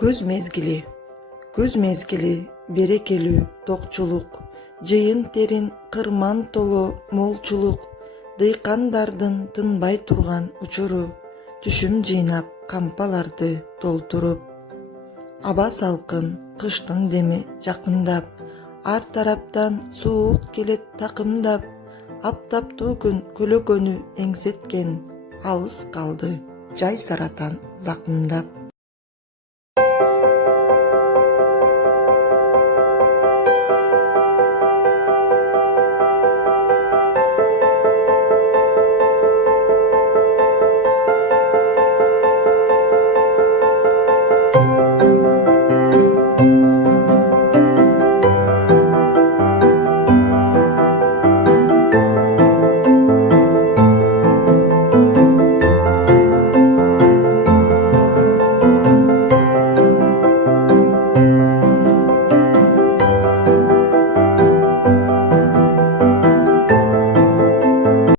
Көз мезгили берекелүү токчулук, жыйын терин кырман толо молчулук, дыйкандардын тынбай турган учуру, түшүм жыйнап кампаларды толтуруп. Аба салкын, кыштын деми жакындап, ар тараптан суук келет такымдап, аптаптуу күн көлөкөнү эңсеткен, алыс калды жай саратан закымдап.